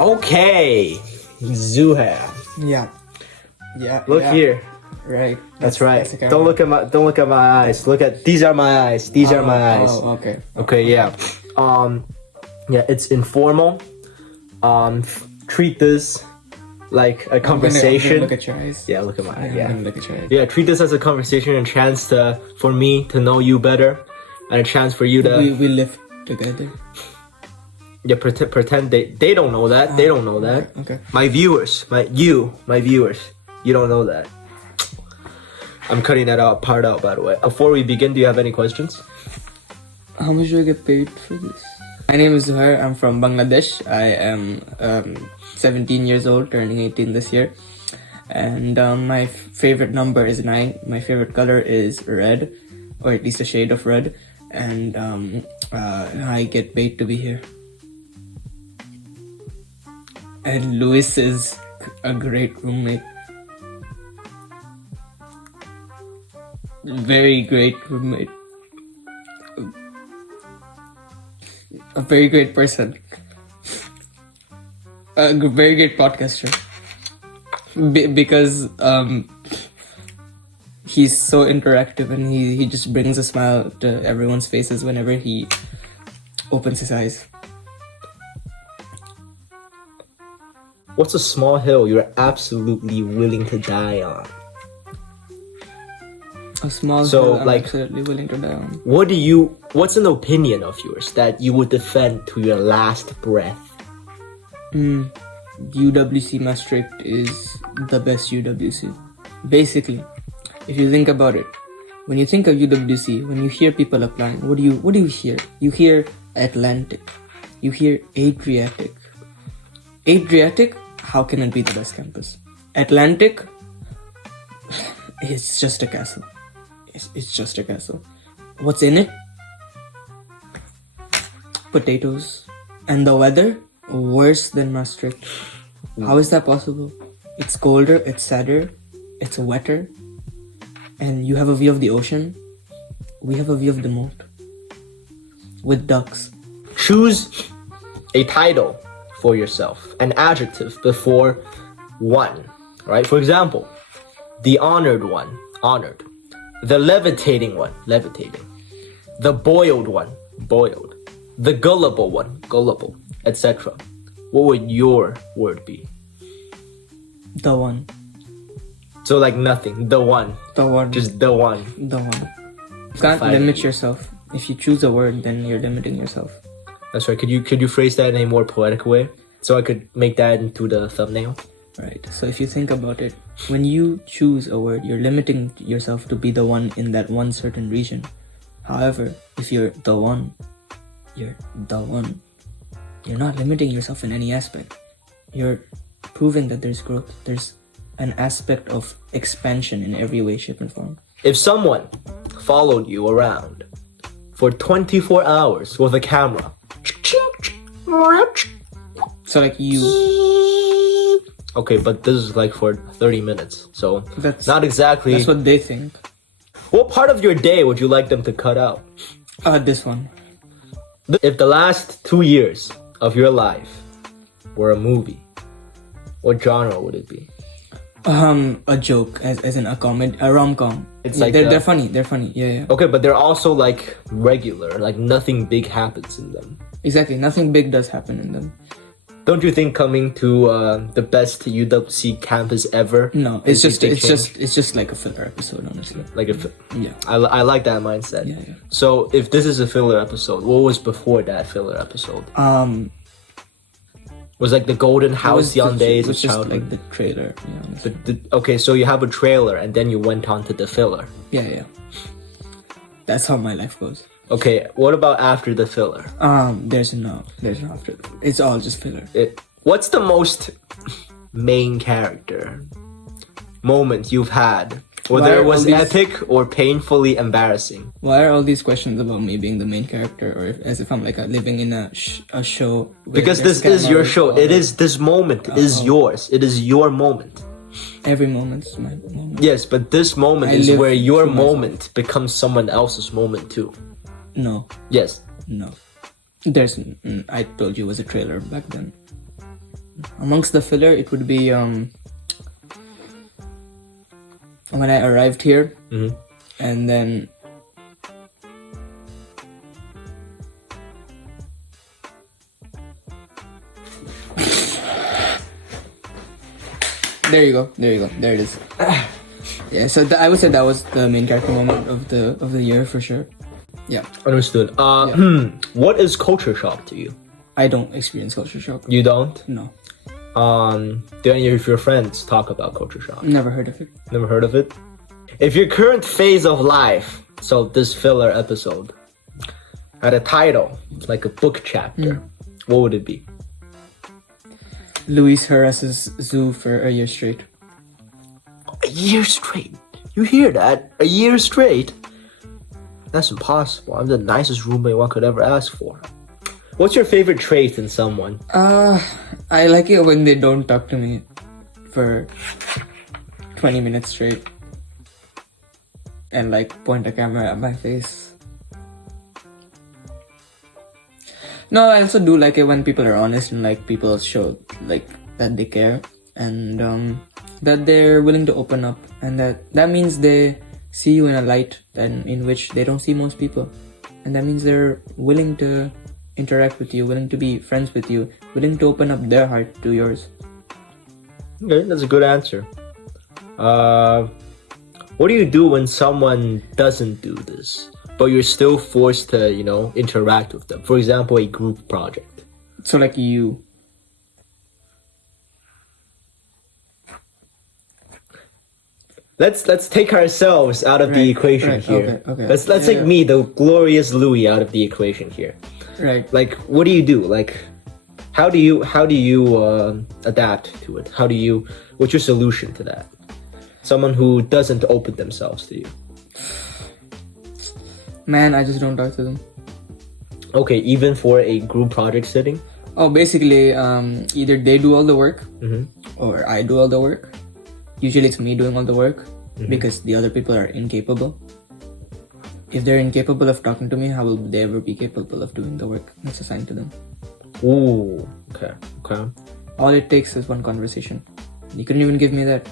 Okay, Zuhayr. Yeah. Look here. Right. That's right. Don't look at my eyes. These are my eyes. These are my eyes. Oh, okay. Okay, yeah. Yeah, it's informal. Treat this like a conversation. I'm gonna look at your eyes. Yeah, look at my eyes. I'm Yeah. gonna look at your eyes. Yeah, treat this as a conversation and chance for me to know you better, and a chance for you to We live together. pretend they don't know that. They don't know that. Okay. My viewers, my viewers, you don't know that. I'm cutting that part out, by the way. Before we begin, do you have any questions? How much do I get paid for this? My name is Zuhayr. I'm from Bangladesh. I am 17 years old, turning 18 this year. And my favorite number is 9. My favorite color is red, or at least a shade of red. And I get paid to be here. And Louis is a great roommate. Very great roommate. A very great person. A very great podcaster. Because he's so interactive and he just brings a smile to everyone's faces whenever he opens his eyes. What's a small hill you're absolutely willing to die on? A small So, hill I'm like, absolutely willing to die on. What's an opinion of yours that you would defend to your last breath? UWC Maastricht is the best UWC. Basically, if you think about it, when you think of UWC, when you hear people applying, what do you hear? You hear Atlantic. You hear Adriatic. Adriatic, how can it be the best campus? Atlantic, it's just a castle. It's just a castle. What's in it? Potatoes. And the weather? Worse than Maastricht. How is that possible? It's colder, it's sadder, it's wetter, and you have a view of the ocean. We have a view of the moat. With ducks. Choose a title for yourself, an adjective before one, right? For example, the honored one, honored. The levitating one, levitating. The boiled one, boiled. The gullible one, gullible, etc. What would your word be? The one. So like nothing, the one. The one. Just the one. The one. You can't Fine. limit yourself. If you choose a word, then you're limiting yourself. That's right. Could you phrase that in a more poetic way? So I could make that into the thumbnail? Right. So if you think about it, when you choose a word, you're limiting yourself to be the one in that one certain region. However, if you're the one, you're the one. You're not limiting yourself in any aspect. You're proving that there's growth. There's an aspect of expansion in every way, shape, and form. If someone followed you around for 24 hours with a camera, So like you, okay, but this is like for 30 minutes, so that's not exactly. That's what they think. What part of your day would you like them to cut out? This one. If the last 2 years of your life were a movie, what genre would it be? A joke, as in a comedy, a rom-com. It's Yeah, like they're funny. They're funny. Yeah. Okay, but they're also like regular, like nothing big happens in them. Exactly. Nothing big does happen in them. Don't you think coming to the best UWC campus ever? No, is it's a big change? just like a filler episode, honestly. Like if Yeah. I like that mindset. Yeah. So if this is a filler episode, what was before that filler episode? Was like the Golden House Young Days It of was just childhood. like the trailer. Yeah. Honestly. Okay, so you have a trailer and then you went on to the filler. Yeah. That's how my life goes. Okay, what about after the filler? There's no after. It's all just filler. What's the most main character moment you've had? Whether it was epic or painfully embarrassing. Why are all these questions about me being the main character, or as if I'm like living in a show? Because this is your show. This moment is yours. It is your moment. Every moment's my moment. Yes, but this moment I is live where your for myself. moment becomes someone else's moment too. No. Yes. No. There's. I told you it was a trailer back then. Amongst the filler, it would be when I arrived here, and then there you go. There it is. Yeah. So I would say that was the main character moment of the year for sure. Yeah. Understood. What is culture shock to you? I don't experience culture shock. You don't? No. Do any of your friends talk about culture shock? Never heard of it. Never heard of it? If your current phase of life, so this filler episode, had a title, like a book chapter, what would it be? Luis harasses Zoo for a year straight. A year straight? You hear that? A year straight? That's impossible. I'm the nicest roommate one could ever ask for. What's your favorite trait in someone? I like it when they don't talk to me for 20 minutes straight and like point a camera at my face. No, I also do like it when people are honest and like people show like that they care and that they're willing to open up, and that means they see you in a light in which they don't see most people, and that means they're willing to interact with you, willing to be friends with you, willing to open up their heart to yours. Okay, that's a good answer. What do you do when someone doesn't do this, but you're still forced to, interact with them? For example, a group project. So like you. Let's take ourselves out of the equation here. Okay. Let's take me, the glorious Louis, out of the equation here. Right. Like, what do you do? Like, how do you adapt to it? What's your solution to that? Someone who doesn't open themselves to you. Man, I just don't talk to them. Okay, even for a group project setting? Oh, basically, either they do all the work or I do all the work. Usually it's me doing all the work because the other people are incapable. If they're incapable of talking to me, how will they ever be capable of doing the work that's assigned to them? Ooh, okay. All it takes is one conversation. You couldn't even give me that.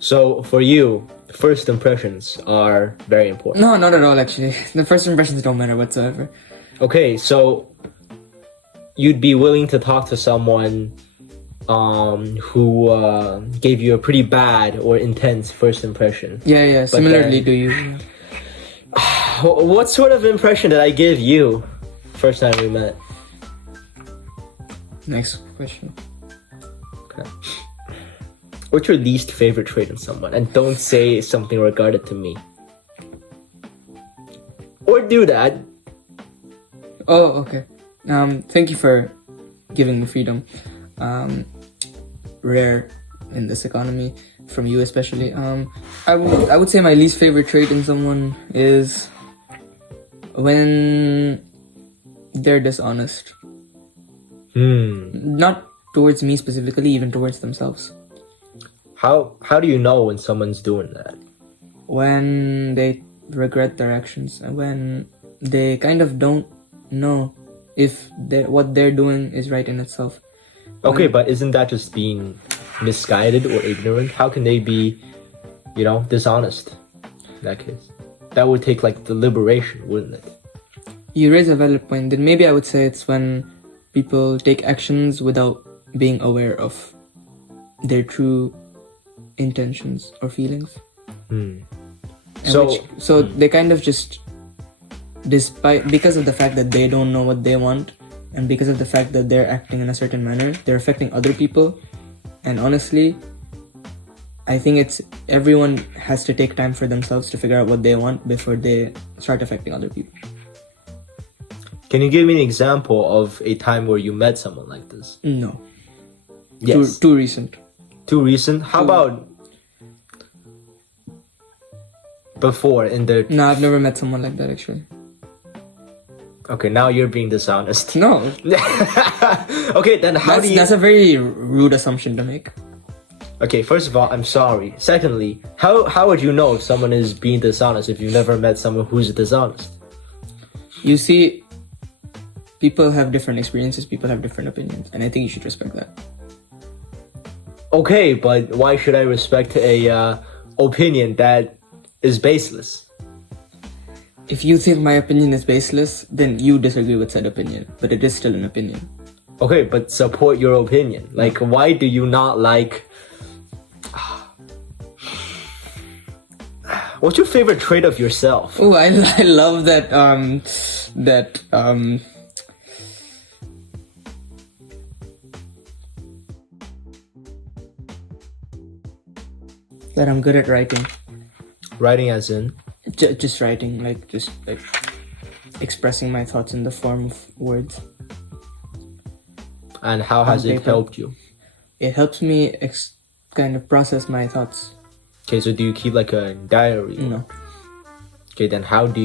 So, for you, first impressions are very important. No, not at all, actually. The first impressions don't matter whatsoever. Okay, so you'd be willing to talk to someone who gave you a pretty bad or intense first impression. Yeah. Similarly, do you? What sort of impression did I give you first time we met? Next question. Okay. What's your least favorite trait in someone? And don't say something regarded to me. Or do that. Oh, okay. Thank you for giving me freedom. Rare in this economy, from you especially. I would say my least favorite trait in someone is when they're dishonest. Not towards me specifically, even towards themselves. How do you know when someone's doing that? When they regret their actions and when they kind of don't know if what they're doing is right in itself. Okay, but isn't that just being misguided or ignorant? How can they be, dishonest in that case? That would take like deliberation, wouldn't it? You raise a valid point. Then maybe I would say it's when people take actions without being aware of their true intentions or feelings. So they kind of just, because of the fact that they don't know what they want, and because of the fact that they're acting in a certain manner, they're affecting other people. And honestly, I think everyone has to take time for themselves to figure out what they want before they start affecting other people. Can you give me an example of a time where you met someone like this? No. Yes. Too recent. Too recent? How about before in the... No, I've never met someone like that actually. Okay, now you're being dishonest. No. Okay, then how do you... That's a very rude assumption to make. Okay, first of all, I'm sorry. Secondly, how would you know if someone is being dishonest if you've never met someone who's dishonest? You see, people have different experiences, people have different opinions, and I think you should respect that. Okay, but why should I respect a opinion that is baseless? If you think my opinion is baseless, then you disagree with said opinion, but it is still an opinion. Okay, but support your opinion. Like, why do you not like... What's your favorite trait of yourself? Oh, I love that, that I'm good at writing. Writing as in? Just writing, just expressing my thoughts in the form of words. And how has it helped you? It helps me kind of process my thoughts. Okay, so do you keep like a diary? No. Okay, then what do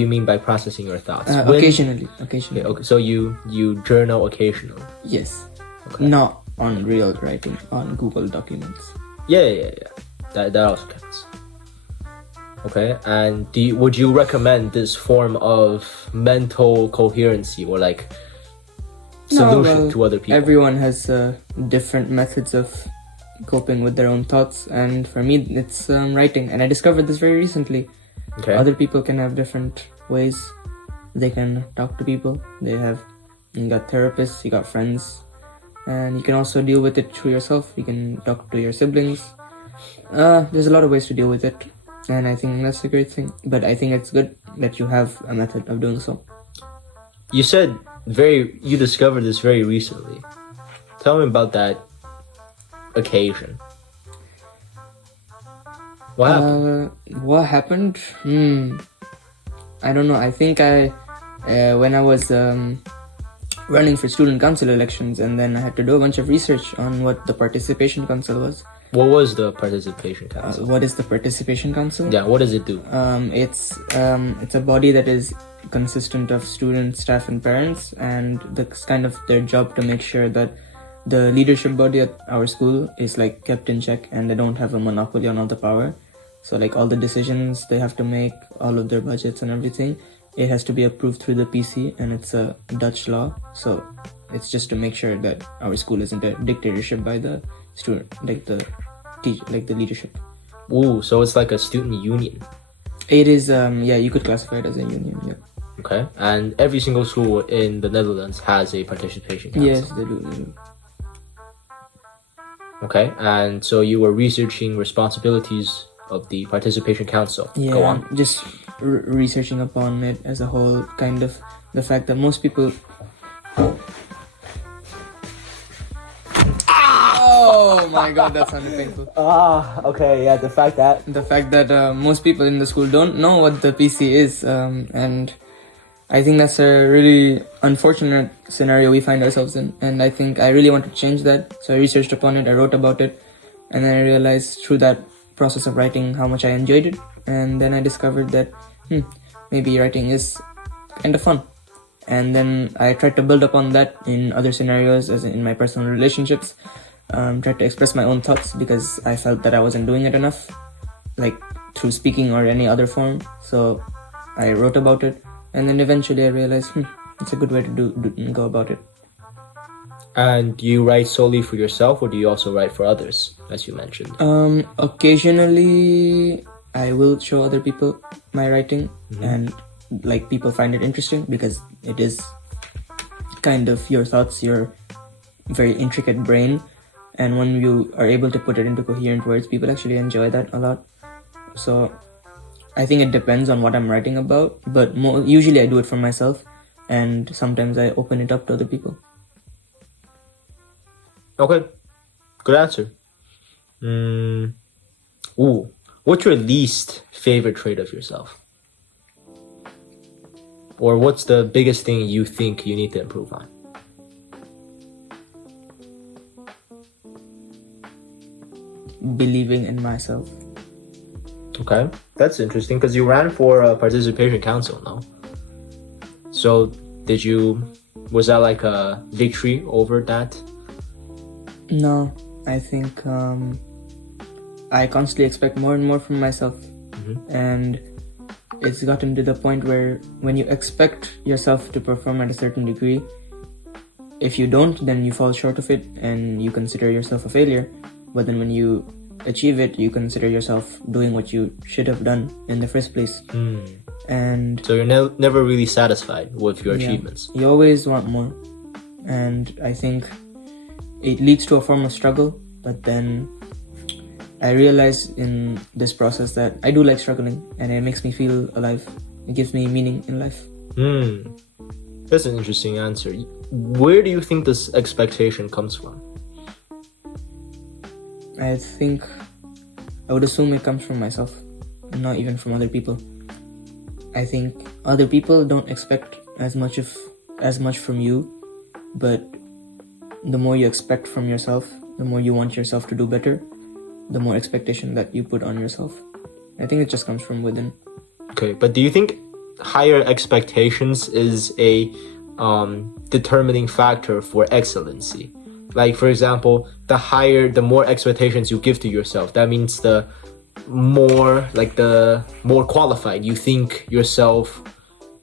you mean by processing your thoughts? Occasionally. Okay, so you journal occasionally? Yes. Okay. Not on real writing, on Google Documents. Yeah. That also counts. Okay, and would you recommend this form of mental coherency or like solution to other people? Everyone has different methods of coping with their own thoughts, and for me it's writing, and I discovered this very recently. Okay. Other people can have different ways they can talk to people. You got therapists, you got friends, and you can also deal with it through yourself. You can talk to your siblings. There's a lot of ways to deal with it, and I think that's a great thing. But I think it's good that you have a method of doing so. You said you discovered this very recently. Tell me about that occasion. What happened? What happened? I don't know. I think when I was running for student council elections, and then I had to do a bunch of research on what the participation council was. What was the participation council? What is the participation council? Yeah, what does it do? It's a body that is consistent of students, staff, and parents, and that's kind of their job to make sure that the leadership body at our school is like kept in check, and they don't have a monopoly on all the power. So like all the decisions they have to make, all of their budgets and everything, it has to be approved through the PC, and it's a Dutch law. So it's just to make sure that our school isn't a dictatorship by the student, like the leadership. Ooh, so it's like a student union. It is, you could classify it as a union, yeah. Okay, and every single school in the Netherlands has a participation council. Yes, they do. Okay, and so you were researching responsibilities of the participation council. Yeah, go on. Just researching upon it as a whole, kind of the fact that most people... Oh my god, that sounded painful. Okay, yeah, the fact that most people in the school don't know what the PC is, and I think that's a really unfortunate scenario we find ourselves in, and I think I really want to change that. So I researched upon it, I wrote about it, and then I realized through that process of writing how much I enjoyed it, and then I discovered that maybe writing is kind of fun. And then I tried to build upon that in other scenarios, as in my personal relationships. Tried to express my own thoughts because I felt that I wasn't doing it enough, like through speaking or any other form. So I wrote about it, and then eventually I realized it's a good way to go about it. And do you write solely for yourself, or do you also write for others, as you mentioned? Occasionally I will show other people my writing, and like people find it interesting because it is kind of your thoughts, your very intricate brain, and when you are able to put it into coherent words, people actually enjoy that a lot. So I think it depends on what I'm writing about, but usually I do it for myself, and sometimes I open it up to other people. Okay, good answer. What's your least favorite trait of yourself? Or what's the biggest thing you think you need to improve on? Believing in myself. Okay, that's interesting because you ran for a participation council, no? So was that like a victory over that? No, I think I constantly expect more and more from myself. And it's gotten to the point where when you expect yourself to perform at a certain degree, if you don't, then you fall short of it and you consider yourself a failure. But then when you achieve it, you consider yourself doing what you should have done in the first place. And So you're never really satisfied with your achievements. you always want more. And I think it leads to a form of struggle. But then I realize in this process that I do like struggling, and it makes me feel alive. It gives me meaning in life. That's an interesting answer. Where do you think this expectation comes from? I think I would assume it comes from myself and not even from other people. I think other people don't expect as much from you, but the more you expect from yourself, the more you want yourself to do better, the more expectation that you put on yourself. I think it just comes from within. Okay, but do you think higher expectations is a determining factor for excellency? Like, for example, the more expectations you give to yourself, that means the more qualified you think yourself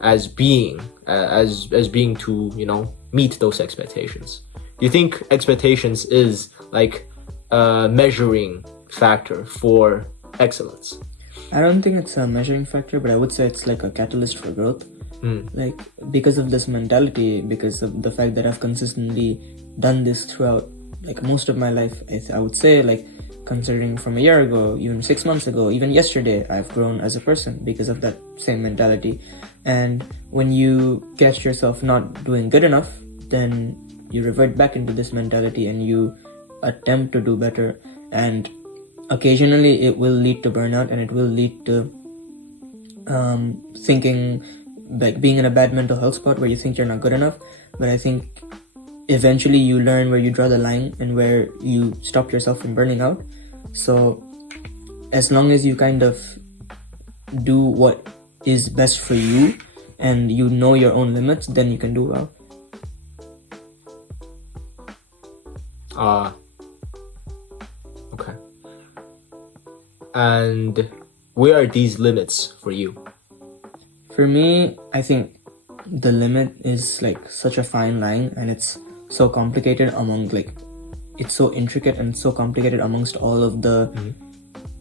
as being to, meet those expectations. Do you think expectations is like a measuring factor for excellence? I don't think it's a measuring factor, but I would say it's like a catalyst for growth. Like, because of this mentality, because of the fact that I've consistently done this throughout like most of my life, I would say, like, considering from a year ago, even 6 months ago, even yesterday, I've grown as a person because of that same mentality. And when you catch yourself not doing good enough, then you revert back into this mentality and you attempt to do better. And occasionally it will lead to burnout, and it will lead to thinking, like, being in a bad mental health spot where you think you're not good enough. But I think eventually you learn where you draw the line and where you stop yourself from burning out. So as long as you kind of do what is best for you and you know your own limits, then you can do well. Okay. And where are these limits for you? For me, I think the limit is like such a fine line, and it's so complicated it's so intricate and so complicated amongst all of the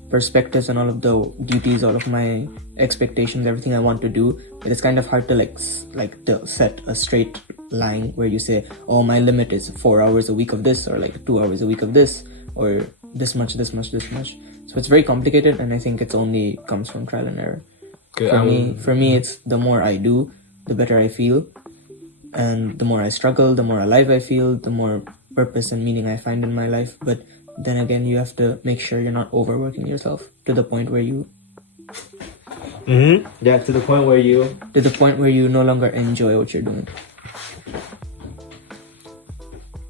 perspectives and all of the duties, all of my expectations, everything I want to do. It is kind of hard to to set a straight line where you say, oh, my limit is 4 hours a week of this, or like 2 hours a week of this, or this much. So it's very complicated, and I think it's only comes from trial and error. For me, it's the more I do, the better I feel. And the more I struggle, the more alive I feel, the more purpose and meaning I find in my life. But then again, you have to make sure you're not overworking yourself to the point where you... to the point where you no longer enjoy what you're doing.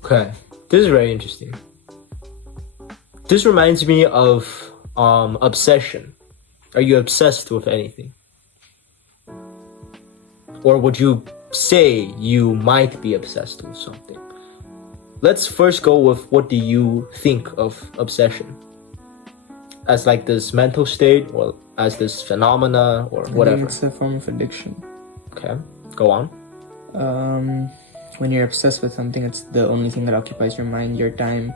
Okay, this is very interesting. This reminds me of obsession. Are you obsessed with anything? Or would you say you might be obsessed with something? Let's first go with, what do you think of obsession? As like this mental state, or as this phenomena, or whatever? I think it's a form of addiction. Okay, go on. When you're obsessed with something, it's the only thing that occupies your mind, your time,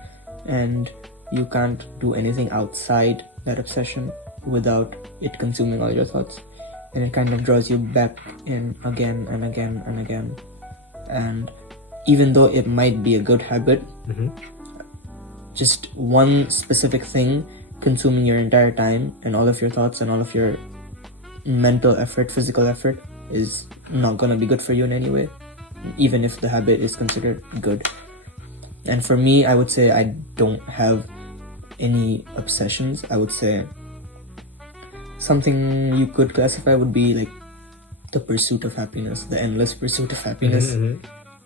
and you can't do anything outside that obsession without it consuming all your thoughts. And it kind of draws you back in again and again and again. And even though it might be a good habit, just one specific thing consuming your entire time and all of your thoughts and all of your mental effort, physical effort, is not gonna be good for you in any way, even if the habit is considered good. And for me, I would say I don't have any obsessions. I would say something you could classify would be like the pursuit of happiness, the endless pursuit of happiness.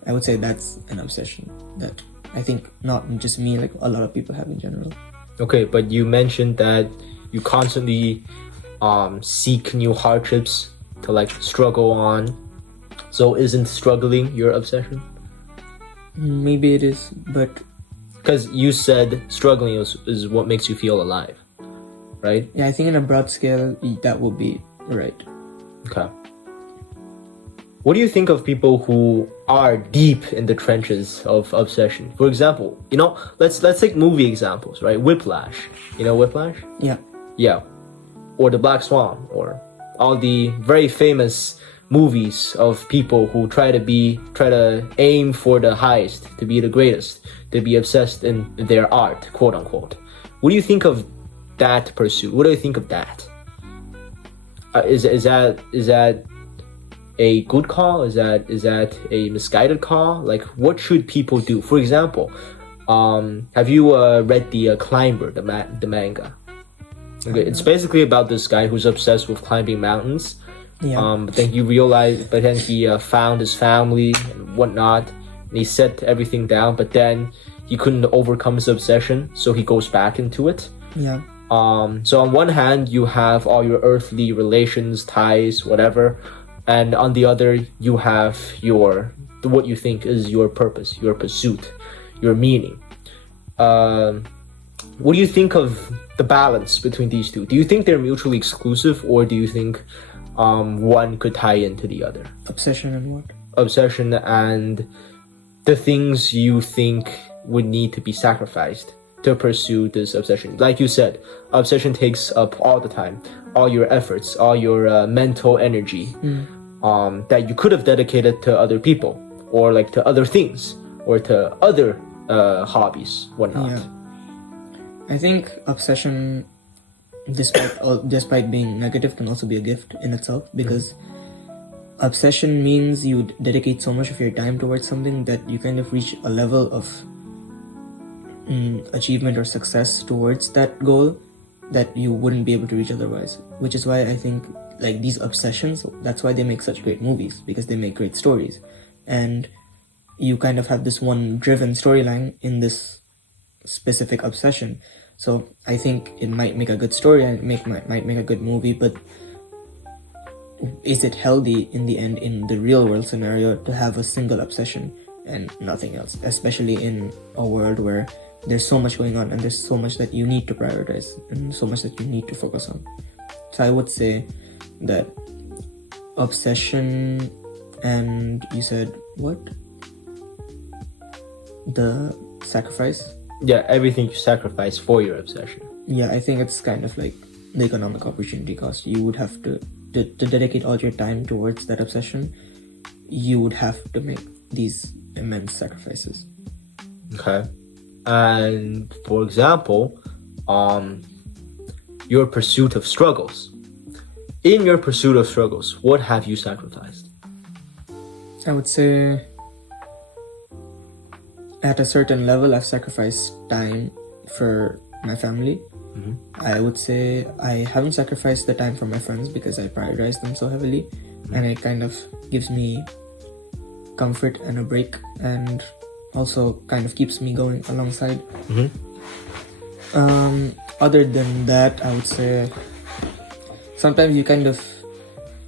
I would say that's an obsession that I think not just me, like a lot of people have in general. Okay, but you mentioned that you constantly seek new hardships to like struggle on. So isn't struggling your obsession? Maybe it is, but... Because you said struggling is what makes you feel alive. right? Yeah, I think in a broad scale, that would be right. Okay. What do you think of people who are deep in the trenches of obsession? For example, let's take movie examples, right? Whiplash. You know Whiplash? Yeah. Yeah. Or The Black Swan, or all the very famous movies of people who try to aim for the highest, to be the greatest, to be obsessed in their art, quote unquote. What do you think of that pursuit? What do you think of that? Is that a good call? Is that a misguided call? Like, what should people do? For example, have you read the Climber, the manga? Okay, it's basically about this guy who's obsessed with climbing mountains. Yeah. But then he found his family and whatnot, and he set everything down. But then he couldn't overcome his obsession, so he goes back into it. Yeah. So on one hand, you have all your earthly relations, ties, whatever, and on the other, you have what you think is your purpose, your pursuit, your meaning. What do you think of the balance between these two? Do you think they're mutually exclusive, or do you think one could tie into the other? Obsession and what? Obsession and the things you think would need to be sacrificed to pursue this obsession. Like you said, obsession takes up all the time, all your efforts, all your mental energy that you could have dedicated to other people, or like to other things, or to other hobbies, whatnot. Yeah. I think obsession, despite being negative, can also be a gift in itself, because obsession means you dedicate so much of your time towards something that you kind of reach a level of achievement or success towards that goal that you wouldn't be able to reach otherwise. Which is why I think like these obsessions, that's why they make such great movies, because they make great stories, and you kind of have this one driven storyline in this specific obsession. So I think it might make a good story and might make a good movie, but is it healthy in the end, in the real world scenario, to have a single obsession and nothing else, especially in a world where there's so much going on and there's so much that you need to prioritize and so much that you need to focus on? So I would say that obsession, and you said what? The sacrifice? Yeah, everything you sacrifice for your obsession. Yeah, I think it's kind of like the economic opportunity cost. You would have to dedicate all your time towards that obsession. You would have to make these immense sacrifices. Okay. And for example, your pursuit of struggles. In your pursuit of struggles, what have you sacrificed? I would say at a certain level, I've sacrificed time for my family. I would say I haven't sacrificed the time for my friends because I prioritize them so heavily, and it kind of gives me comfort and a break, and also kind of keeps me going alongside. Other than that, I would say sometimes you kind of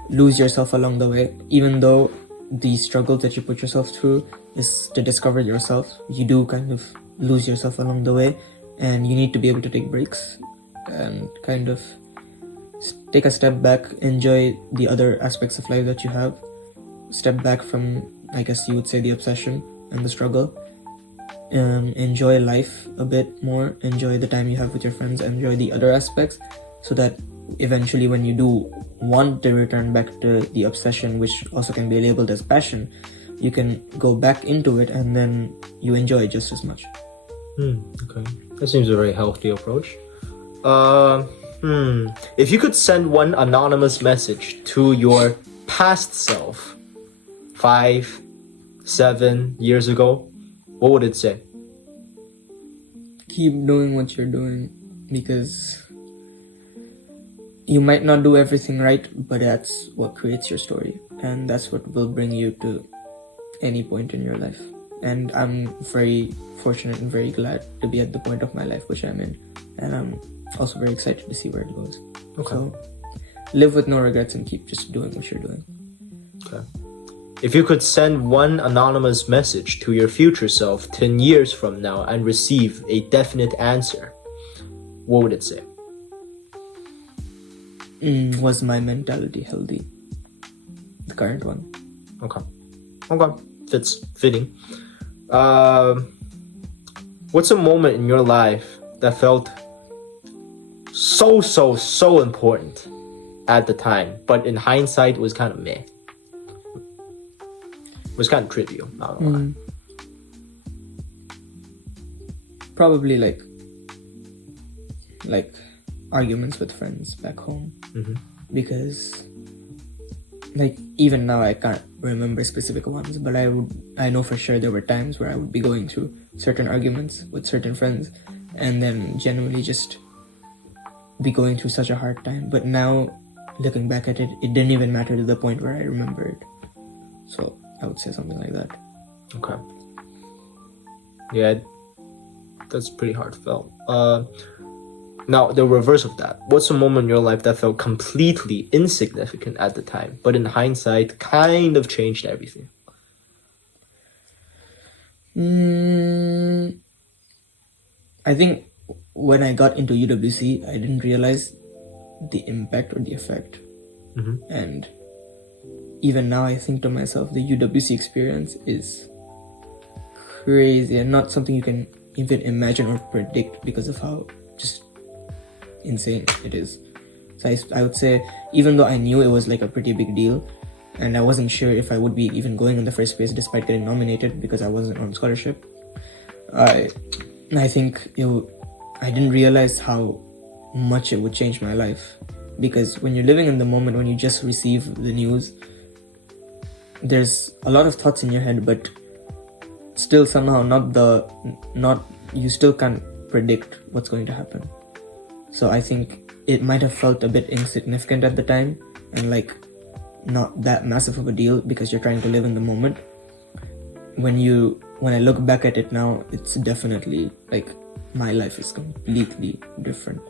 lose yourself along the way, even though the struggle that you put yourself through is to discover yourself. You do kind of lose yourself along the way, and you need to be able to take breaks and kind of take a step back, enjoy the other aspects of life that you have, step back from, I guess you would say, the obsession and the struggle, enjoy life a bit more, enjoy the time you have with your friends, enjoy the other aspects, so that eventually when you do want to return back to the obsession, which also can be labeled as passion, you can go back into it and then you enjoy it just as much. Okay. That seems a very healthy approach. If you could send one anonymous message to your past self 5, 7 years ago, what would it say? Keep doing what you're doing, because you might not do everything right, but that's what creates your story, and that's what will bring you to any point in your life. And I'm very fortunate and very glad to be at the point of my life which I'm in, and I'm also very excited to see where it goes. Okay. So live with no regrets and keep just doing what you're doing. Okay. If you could send one anonymous message to your future self 10 years from now and receive a definite answer, what would it say? Was my mentality healthy? The current one. Okay. Fits fitting. What's a moment in your life that felt so important at the time, but in hindsight was kind of meh? It was kind of trivial, not gonna lie. Probably like arguments with friends back home. Because like even now I can't remember specific ones, but I know for sure there were times where I would be going through certain arguments with certain friends and then genuinely just be going through such a hard time. But now looking back at it, it didn't even matter to the point where I remember it. So I would say something like that. Okay. Yeah, that's pretty heartfelt. Now, the reverse of that. What's a moment in your life that felt completely insignificant at the time, but in hindsight kind of changed everything? I think when I got into UWC, I didn't realize the impact or the effect. And even now I think to myself, the UWC experience is crazy and not something you can even imagine or predict because of how just insane it is. So I would say, even though I knew it was like a pretty big deal and I wasn't sure if I would be even going in the first place despite getting nominated because I wasn't on scholarship, I think I didn't realize how much it would change my life. Because when you're living in the moment, when you just receive the news, there's a lot of thoughts in your head, but still somehow you still can't predict what's going to happen. So I think it might have felt a bit insignificant at the time and like not that massive of a deal because you're trying to live in the moment. When I look back at it now, it's definitely like my life is completely different.